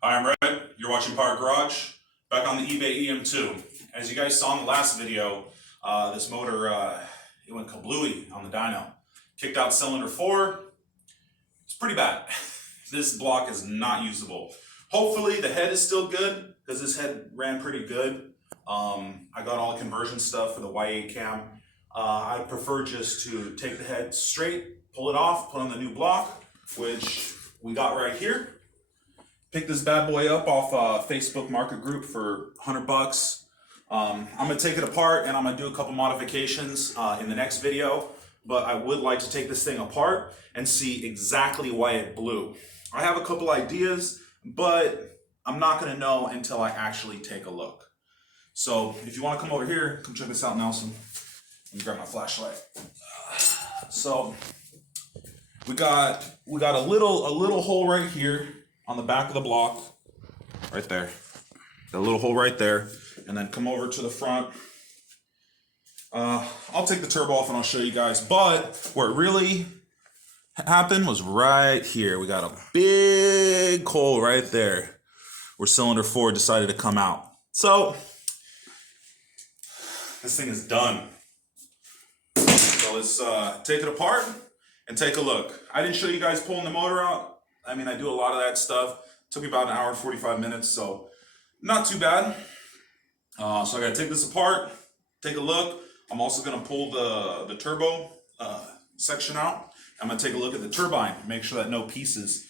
Hi, I'm Red. You're watching Power Garage. Back on the Ebay EM2. As you guys saw in the last video, this motor, it went kablooey on the dyno. Kicked out cylinder 4. It's pretty bad. This block is not usable. Hopefully the head is still good, because this head ran pretty good. I got all the conversion stuff for the Y8 cam. I prefer just to take the head straight, pull it off, put on the new block, which we got right here. Pick this bad boy up off Facebook market group for 100 bucks. I'm gonna take it apart and I'm gonna do a couple modifications in the next video, but I would like to take this thing apart and see exactly why it blew. I have a couple ideas, but I'm not gonna know until I actually take a look. So if you wanna come over here, come check this out, Nelson. Let me grab my flashlight. So we got a little hole right here on the back of the block, right there. Got a little hole right there, and then come over to the front. I'll take the turbo off and I'll show you guys, but where it really happened was right here. We got a big hole right there where cylinder 4 decided to come out. So this thing is done. So let's take it apart and take a look. I didn't show you guys pulling the motor out. I mean, I do a lot of that stuff. Took me about an hour and 45 minutes, so not too bad. So I gotta take this apart, take a look. I'm also gonna pull the turbo section out. I'm gonna take a look at the turbine, make sure that no pieces.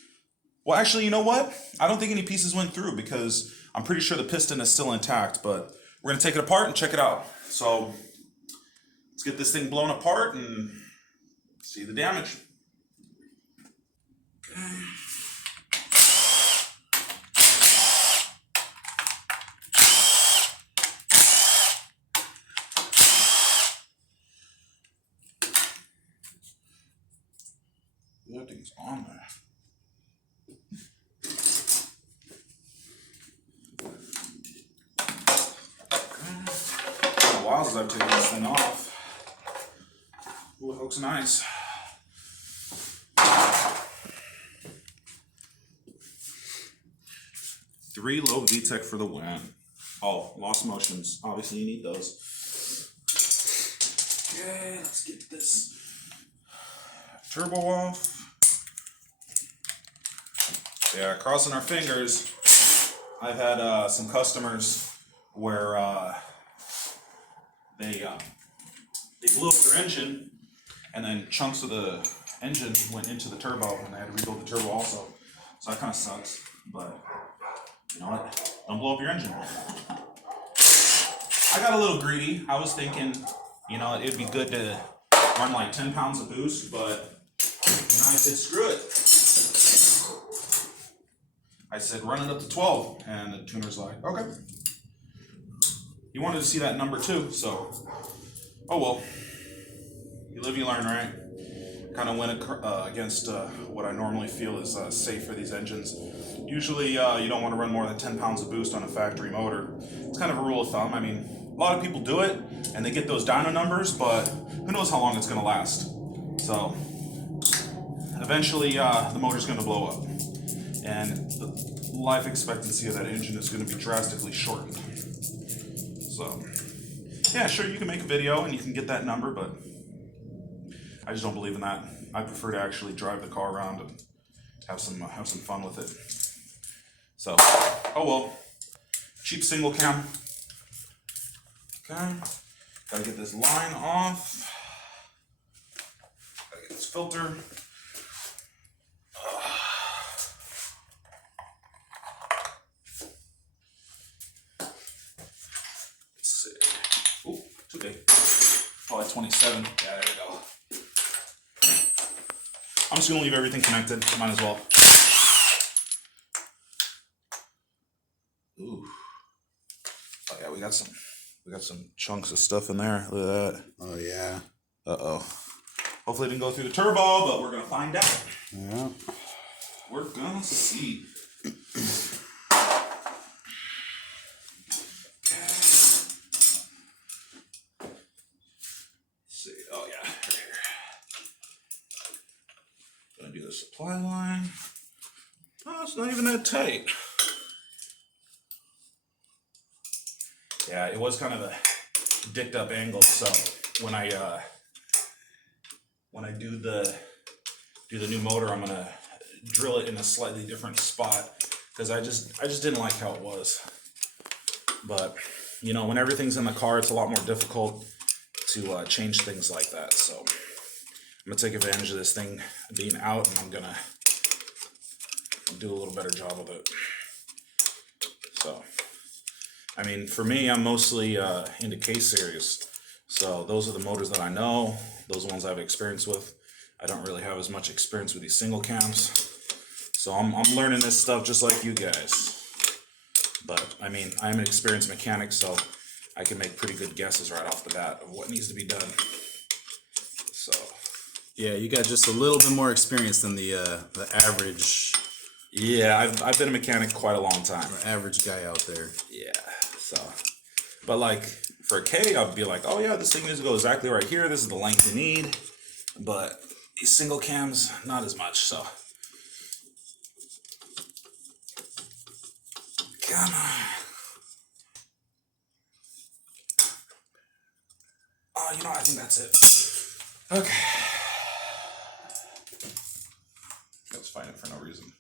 Well, actually, you know what? I don't think any pieces went through because I'm pretty sure the piston is still intact, but we're gonna take it apart and check it out. So let's get this thing blown apart and see the damage. Okay. Everything's on there. It's been a while since I've taken this thing off. Ooh, it looks nice. Three low VTEC for the win. Oh, lost motions. Obviously, you need those. Okay, let's get this turbo off. Yeah, crossing our fingers. I've had some customers where they blew up their engine, and then chunks of the engine went into the turbo, and they had to rebuild the turbo also. So that kind of sucks, but you know what? Don't blow up your engine. I got a little greedy. I was thinking, you know, it'd be good to run like 10 pounds of boost, but you know, I said, screw it. I said, run it up to 12. And the tuner's like, okay. He wanted to see that number too, so, oh well. You live, you learn, right? Kind of went against what I normally feel is safe for these engines. Usually, you don't want to run more than 10 pounds of boost on a factory motor. It's kind of a rule of thumb. I mean, a lot of people do it, and they get those dyno numbers, but who knows how long it's going to last. So, eventually, the motor's going to blow up. And the life expectancy of that engine is going to be drastically shortened. So, yeah, sure, you can make a video and you can get that number, but I just don't believe in that. I prefer to actually drive the car around and have some fun with it. So, oh well. Cheap single cam. Okay. Gotta get this line off. Gotta get this filter. Okay. Probably 27. Yeah, there we go. I'm just gonna leave everything connected. Might as well. Ooh. Oh yeah, we got some chunks of stuff in there. Look at that. Oh yeah. Uh-oh. Hopefully it didn't go through the turbo, but we're gonna find out. Yeah. We're gonna see. Supply line. Oh, it's not even that tight. Yeah, it was kind of a dicked up angle, so when I do the new motor, I'm gonna drill it in a slightly different spot because I just didn't like how it was. But you know, when everything's in the car, it's a lot more difficult to change things like that. So I'm gonna take advantage of this thing being out, and I'm gonna do a little better job of it. So, I mean, for me, I'm mostly into K-series. So those are the motors that I know. Those are ones I have experience with. I don't really have as much experience with these single cams. So I'm learning this stuff just like you guys. But, I mean, I'm an experienced mechanic, so I can make pretty good guesses right off the bat of what needs to be done. So, yeah, you got just a little bit more experience than the average. Yeah, I've been a mechanic quite a long time. Average guy out there. Yeah, so, but like for a K, I'd be like, oh yeah, this thing needs to go exactly right here. This is the length you need. But these single cams, not as much. So, come on. Oh, you know, I think that's it. Okay. I was fighting for no reason.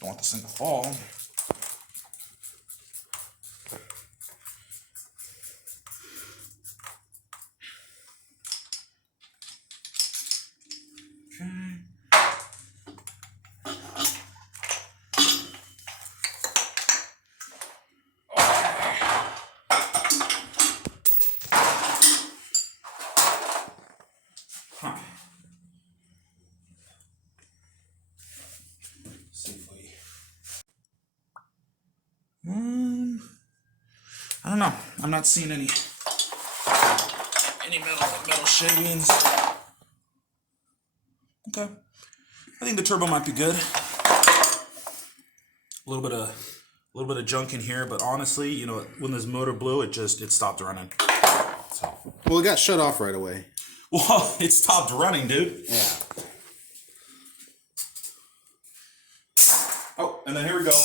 Don't want this thing to fall. Okay. Huh. See if we. I don't know. I'm not seeing any metal shavings. Okay. I think the turbo might be good. A little bit of junk in here, but honestly, you know, when this motor blew, it stopped running. So. Well, it got shut off right away. Well, it stopped running, dude. Yeah. Oh, and then here we go.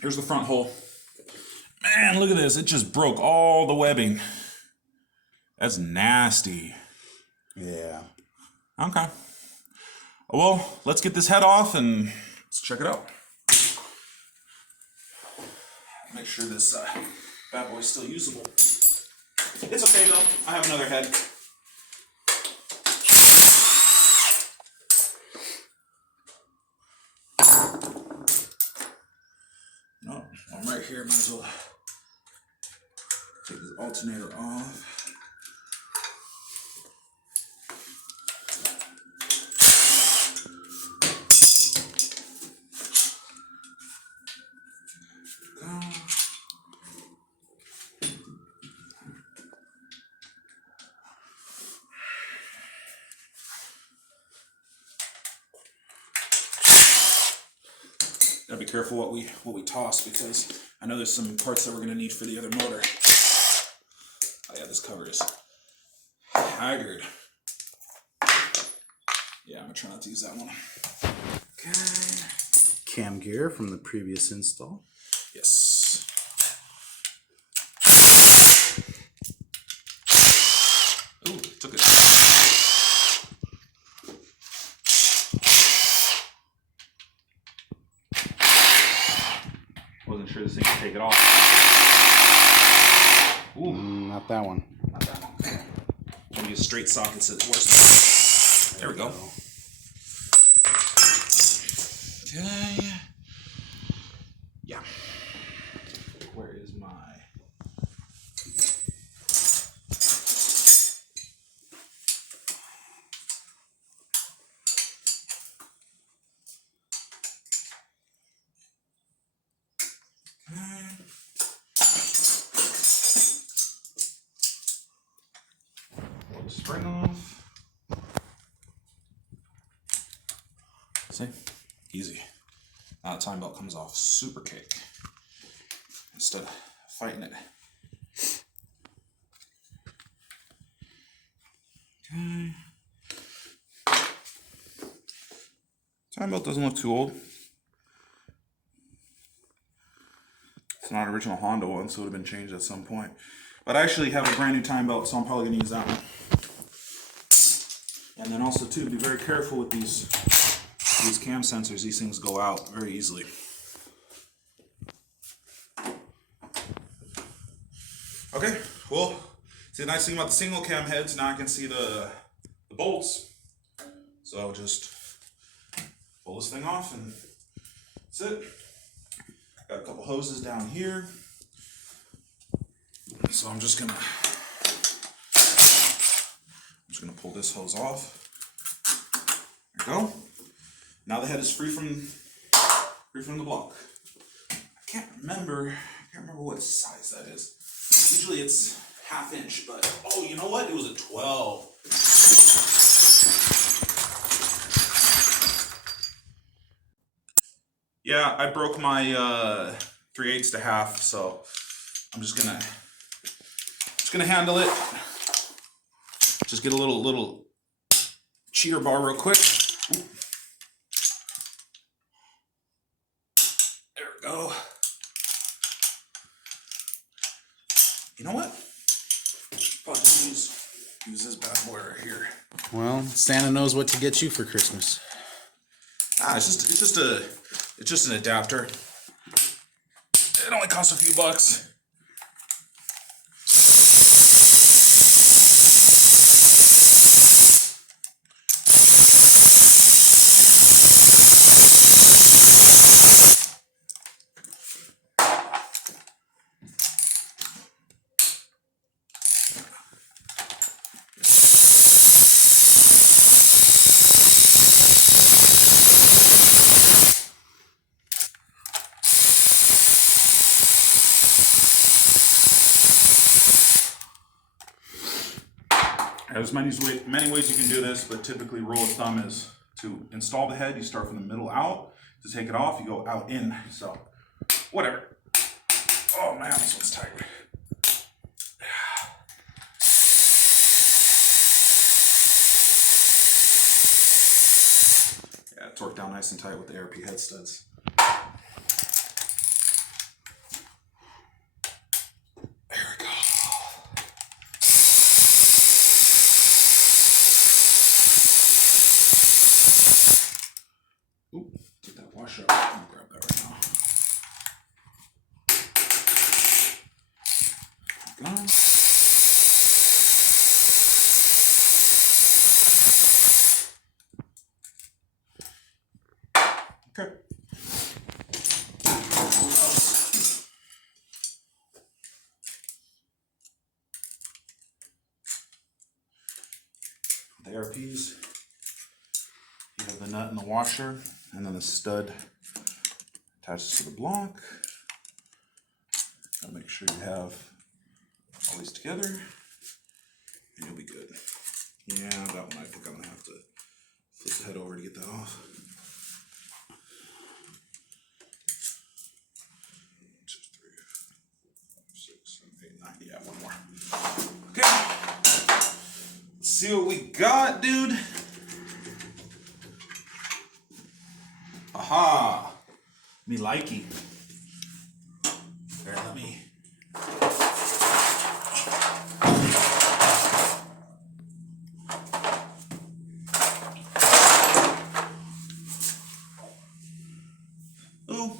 Here's the front hole. Man, look at this. It just broke all the webbing. That's nasty. Yeah. Okay. Well, let's get this head off and let's check it out. Make sure this bad boy's still usable. It's okay though. I have another head. No, I'm right here. Might as well take this alternator off. Gotta be careful what we toss, because I know there's some parts that we're gonna need for the other motor. Oh yeah, this cover is haggard. Yeah, I'm gonna try not to use that one. Okay. Cam gear from the previous install. Yes. Ooh, took it. Wasn't sure this thing could take it off. Ooh. Not that one. Not that one. Okay. I'm gonna use straight sockets at worst. There we go. Okay. Yeah. Where is my... Pull the spring off. See? Easy. Now the time belt comes off super quick. Instead of fighting it. Okay. Time belt doesn't look too old. It's not an original Honda one, so it would have been changed at some point. But I actually have a brand new time belt, so I'm probably going to use that one. And then also, too, be very careful with these cam sensors. These things go out very easily. Okay, well, see, the nice thing about the single cam heads, now I can see the bolts. So just pull this thing off and that's it. Got a couple hoses down here. So I'm just gonna pull this hose off. There we go. Now the head is free from the block. I can't remember what size that is. Usually it's 1/2 inch, but oh, you know what? It was a 12. Yeah, I broke my 3/8 to 1/2, so I'm just gonna handle it. Just get a little cheater bar real quick. Ooh. There we go. You know what? Probably use this bad boy right here. Well, Santa knows what to get you for Christmas. It's just an adapter. It only costs a few bucks. There's many ways you can do this, but typically rule of thumb is to install the head, you start from the middle out. To take it off, you go out in. So, whatever. Oh man, this one's tight. Yeah, it torqued down nice and tight with the ARP head studs. Washer. I'm gonna grab that right now. Okay. The ARPs. You have the nut and the washer, and then the stud attaches to the block. Gotta make sure you have all these together, and you'll be good. Yeah, that one I think I'm gonna have to flip the head over to get that off. 1, 2, 3, 4, 5, 6, 7, 8, 9. Yeah, one more. Okay. Let's see what we got, dude. Aha! Me likey. There, let me. Oh,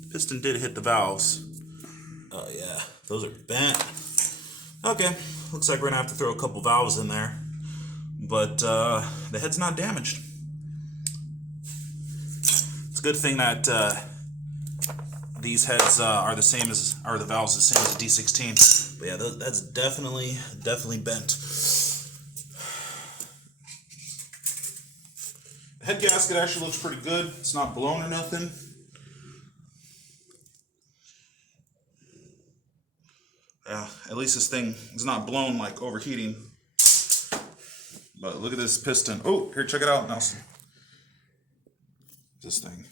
the piston did hit the valves. Oh yeah, those are bent. Okay, looks like we're gonna have to throw a couple valves in there, but the head's not damaged. It's a good thing that these heads are the valves the same as the D17. But yeah, that's definitely bent. The head gasket actually looks pretty good. It's not blown or nothing. Yeah, at least this thing is not blown like overheating. But look at this piston. Oh, here, check it out, Nelson. This thing.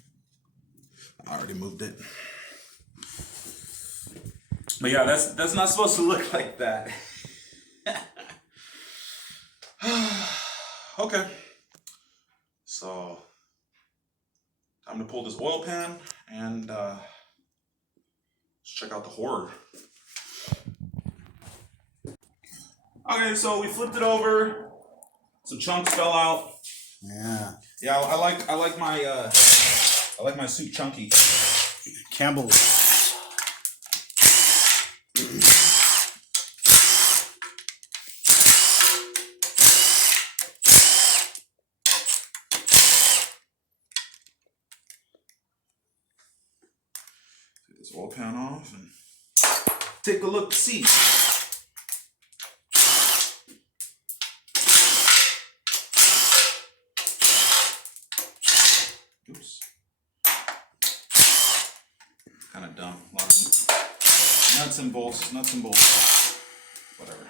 I already moved it. But yeah, that's not supposed to look like that. Okay. So time to pull this oil pan and let's check out the horror. Okay, so we flipped it over. Some chunks fell out. Yeah. I like my soup chunky. Campbell's. Take this oil pan off and take a look, see. Oops. Kind of dumb. A lot of nuts and bolts. Whatever.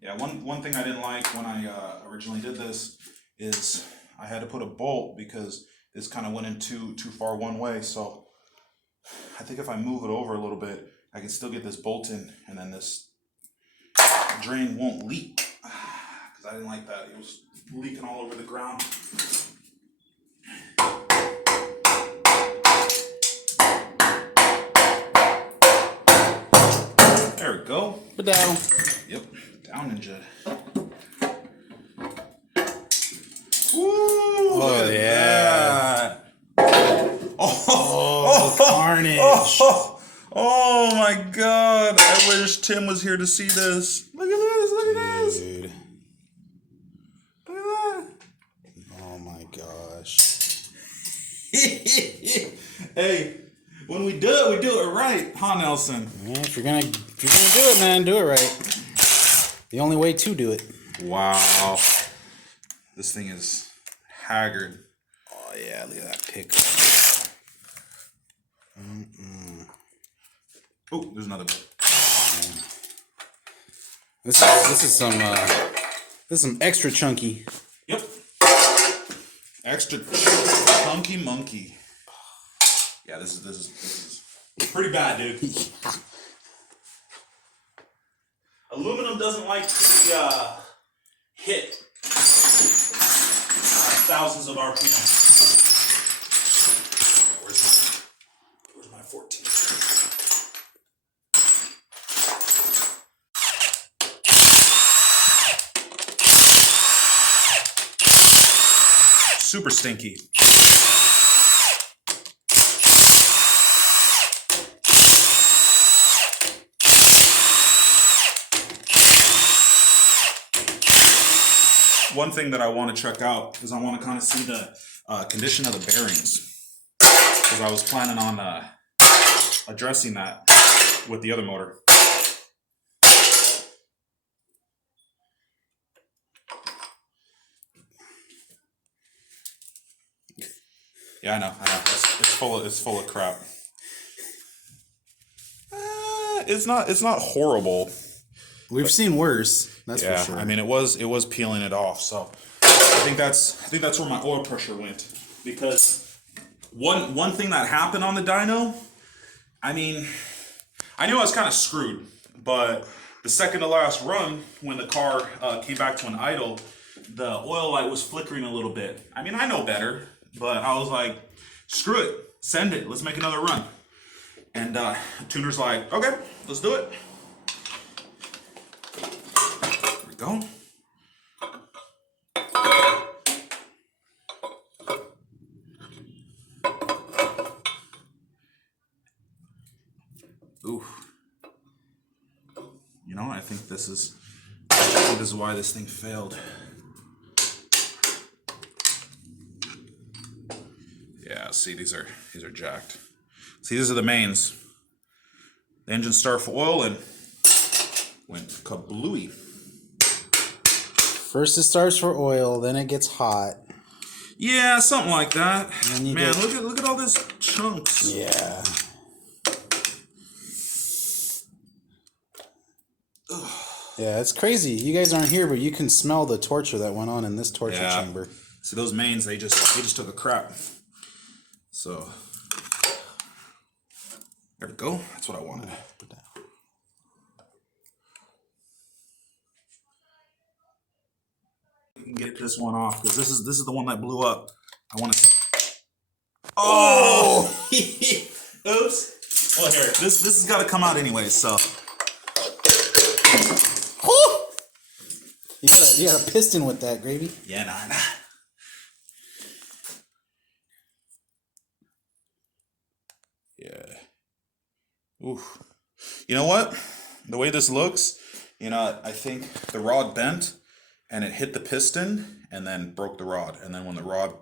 Yeah, one thing I didn't like when I originally did this is I had to put a bolt because this kind of went in too far one way. So I think if I move it over a little bit, I can still get this bolt in, and then this drain won't leak. Because I didn't like that. It was leaking all over the ground. There we go. Put down. Yep, down ninja. Ooh, Oh yeah. Oh, carnage. Oh my God! I wish Tim was here to see this. Look at this! Look at this! Dude. Look at that! Oh my gosh. Hey, when we do it right, huh, Nelson? Yeah, if you're gonna do it, man, do it right. The only way to do it. Wow, this thing is haggard. Oh yeah, look at that pick. Oh, there's another bit. This is some extra chunky. Yep. Extra chunky monkey. Yeah, this is pretty bad, dude. Aluminum doesn't like to hit thousands of RPM. Where's my 14? Super stinky. One thing that I want to check out is I want to kind of see the condition of the bearings, because I was planning on addressing that with the other motor. Yeah, I know. It's full of crap. It's not horrible. We've seen worse. That's Yeah, for sure. I mean it was peeling it off. So I think that's where my oil pressure went, because one thing that happened on the dyno, I mean, I knew I was kind of screwed, but the second to last run, when the car came back to an idle, the oil light was flickering a little bit. I mean, I know better, but I was like, screw it, send it, let's make another run. And tuner's like, okay, let's do it. There we go. Ooh. You know, I think this is why this thing failed. Yeah, see, these are jacked. See, these are the mains. The engine started for oil and went kablooey. First it starts for oil, then it gets hot. Yeah, something like that. You Man, get... look at all these chunks. Yeah. Yeah, it's crazy. You guys aren't here, but you can smell the torture that went on in this torture chamber. See, those mains, they just took a crap. So there we go. That's what I wanted. You can get it this one off because this is the one that blew up. I want to. Oh! Oops. Well, here, this has got to come out anyway. So. You got a piston with that, Gravy. Yeah, nah. Yeah. Oof. You know what? The way this looks, you know, I think the rod bent and it hit the piston and then broke the rod. And then when the rod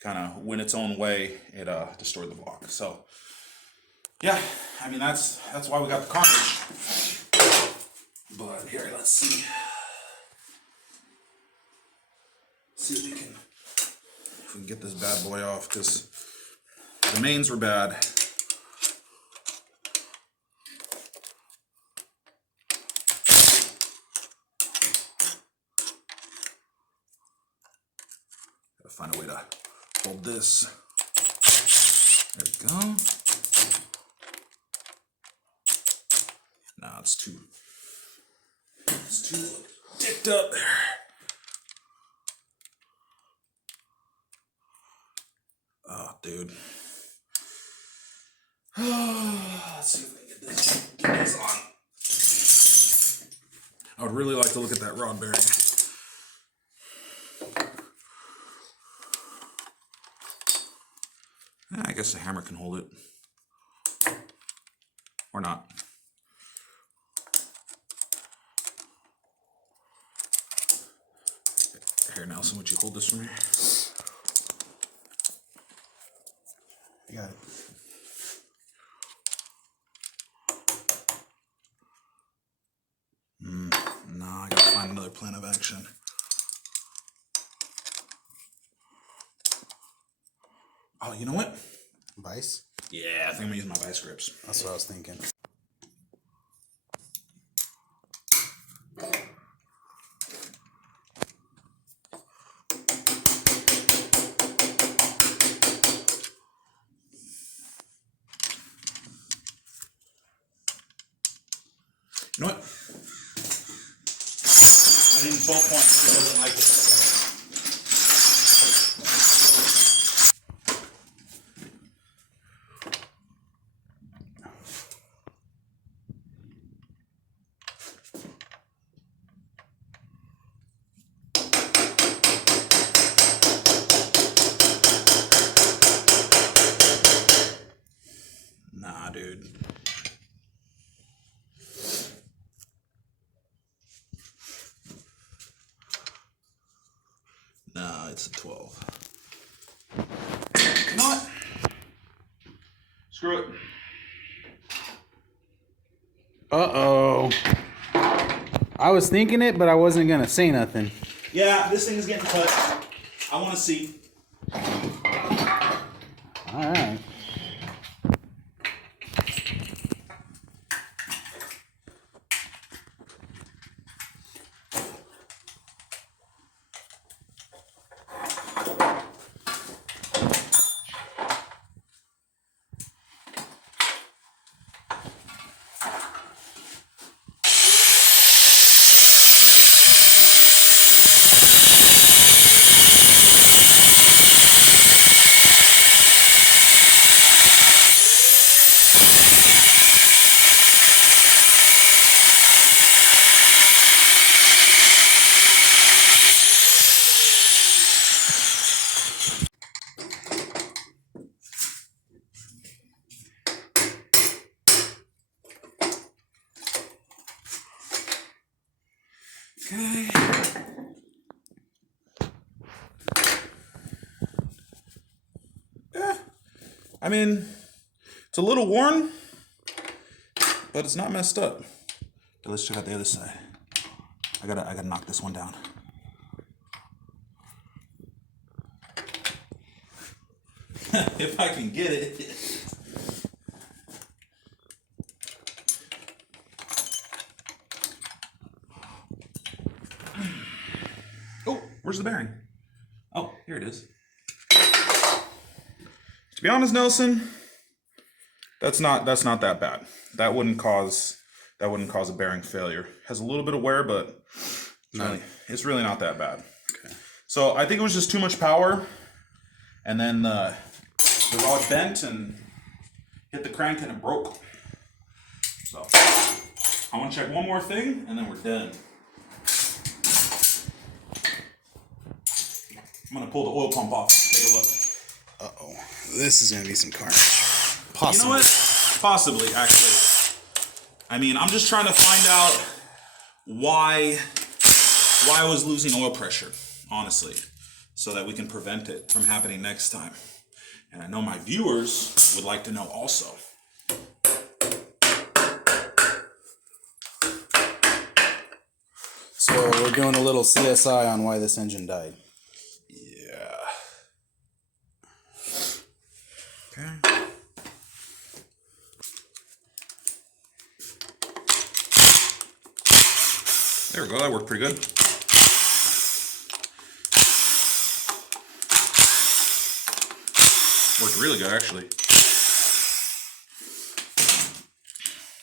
kind of went its own way, it destroyed the block. So, yeah, I mean, that's why we got the carnage. But here, let's see. See if we can get this bad boy off, because the mains were bad. Gotta find a way to hold this. There we go. Nah, it's too dicked up there. Oh, dude. Let's see if we can get this on. I would really like to look at that rod bearing. I guess the hammer can hold it. Or not. Here, Nelson, would you hold this for me? I got it. No, I gotta find another plan of action. Oh, you know what? Vice? Yeah, I think I'm gonna use my vice grips. That's what I was thinking. You know what? I think both points it doesn't like it. So. Nah, dude. Nah, it's a 12. You know what? Screw it. Uh-oh. I was thinking it, but I wasn't going to say nothing. Yeah, this thing is getting cut. I want to see. All right. Okay. Yeah. I mean, it's a little worn, but it's not messed up. Okay, let's check out the other side. I gotta knock this one down. If I can get it. Oh, where's the bearing? Oh, here it is. To be honest, Nelson, that's not that bad. That wouldn't cause a bearing failure. Has a little bit of wear, but it's really not that bad. Okay. So I think it was just too much power, and then the rod bent and hit the crank and it broke. So I want to check one more thing and then we're done. I'm gonna pull the oil pump off. Take a look. Uh-oh. This is gonna be some carnage. Possibly. You know what? Possibly, actually. I mean, I'm just trying to find out why I was losing oil pressure, honestly, so that we can prevent it from happening next time. And I know my viewers would like to know also. So we're doing a little CSI on why this engine died. Yeah. Okay. There we go, that worked pretty good. Worked really good, actually.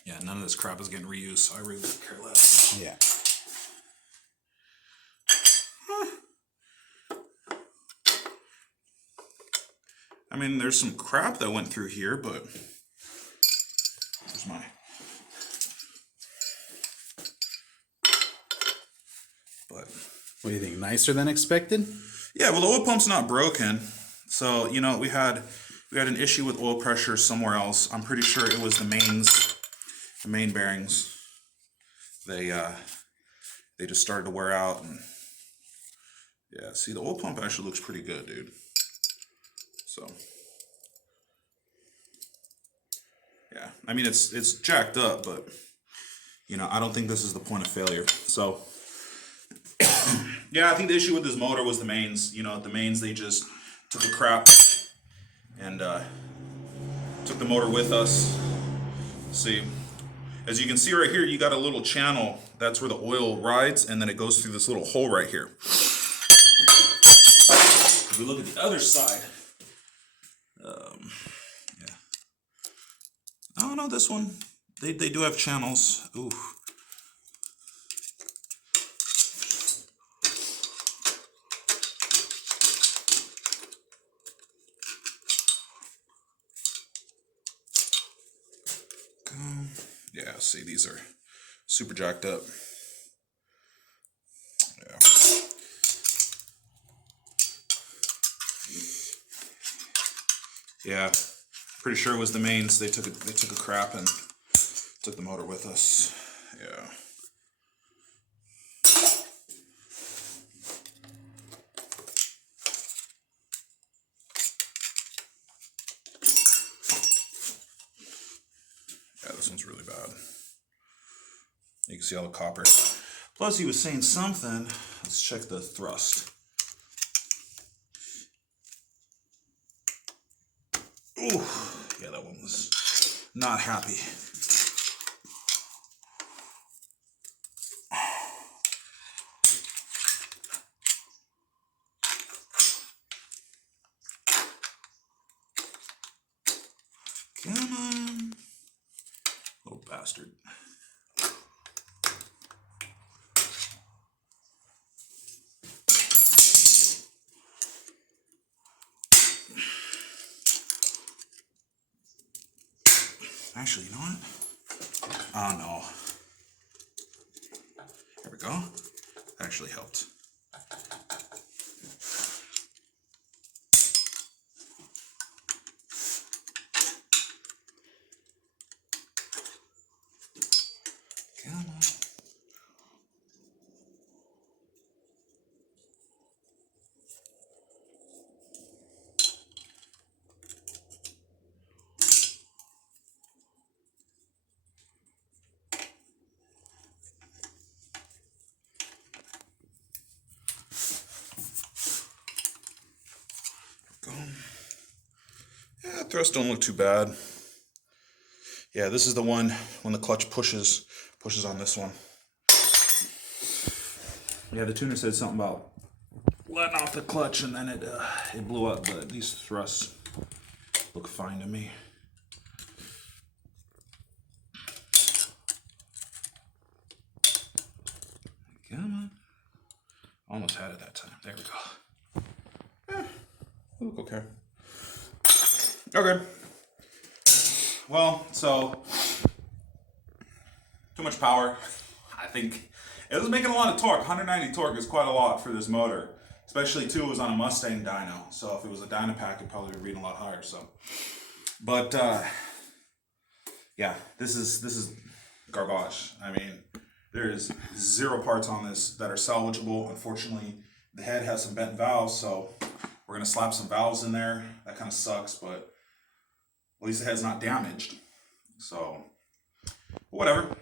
Yeah, none of this crap is getting reused, so I really care less. Yeah. I mean, there's some crap that went through here, but there's my... But What do you think? Nicer than expected? yeah, well, the oil pump's not broken. So, you know, we had an issue with oil pressure somewhere else. I'm pretty sure it was the main bearings. They just started to wear out, and yeah, see, the oil pump actually looks pretty good, dude. So yeah, I mean, it's jacked up, but you know, I don't think this is the point of failure. So yeah, I think the issue with this motor was the mains. You know, the mains, they just took a crap and took the motor with us. See, as you can see right here, you got a little channel. That's where the oil rides, and then it goes through this little hole right here. If we look at the other side, yeah. Oh no, this one, they do have channels. Ooh. Yeah, see, these are super jacked up. Yeah. Yeah, pretty sure it was the mains. They took a crap and took the motor with us. Yeah. Yeah, this one's really bad. You can see all the copper. Plus, he was saying something. Let's check the thrust. Ooh, yeah, that one was not happy. Come on, little bastard. Actually, you know what? Oh no. There we go. That actually helped. Come on. Yeah, thrust don't look too bad. Yeah, this is the one when the clutch pushes on this one. Yeah, the tuner said something about letting off the clutch and then it blew up, but these thrusts look fine to me. Come on. Almost had it that time. There we go. Look okay. Okay. Well, so too much power. I think it was making a lot of torque. 190 torque is quite a lot for this motor, especially too. It was on a Mustang dyno. So if it was a dyno pack, it'd probably be reading a lot higher. So, but yeah, this is garbage. I mean, there's 0 parts on this that are salvageable. Unfortunately, the head has some bent valves, so we're gonna slap some valves in there. That kind of sucks, but at least the head's not damaged. So, whatever.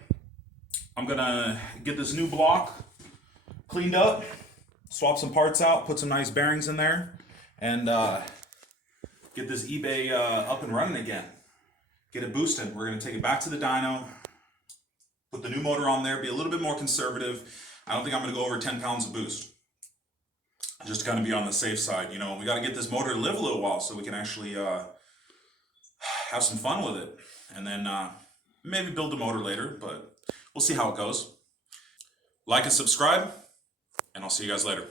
I'm gonna get this new block cleaned up, swap some parts out, put some nice bearings in there, and get this eBay up and running again. Get it boosted. We're gonna take it back to the dyno, put the new motor on there, be a little bit more conservative. I don't think I'm gonna go over 10 pounds of boost. Just to kind of be on the safe side. You know, we gotta get this motor to live a little while so we can actually have some fun with it. And then maybe build a motor later, but we'll see how it goes. Like and subscribe, and I'll see you guys later.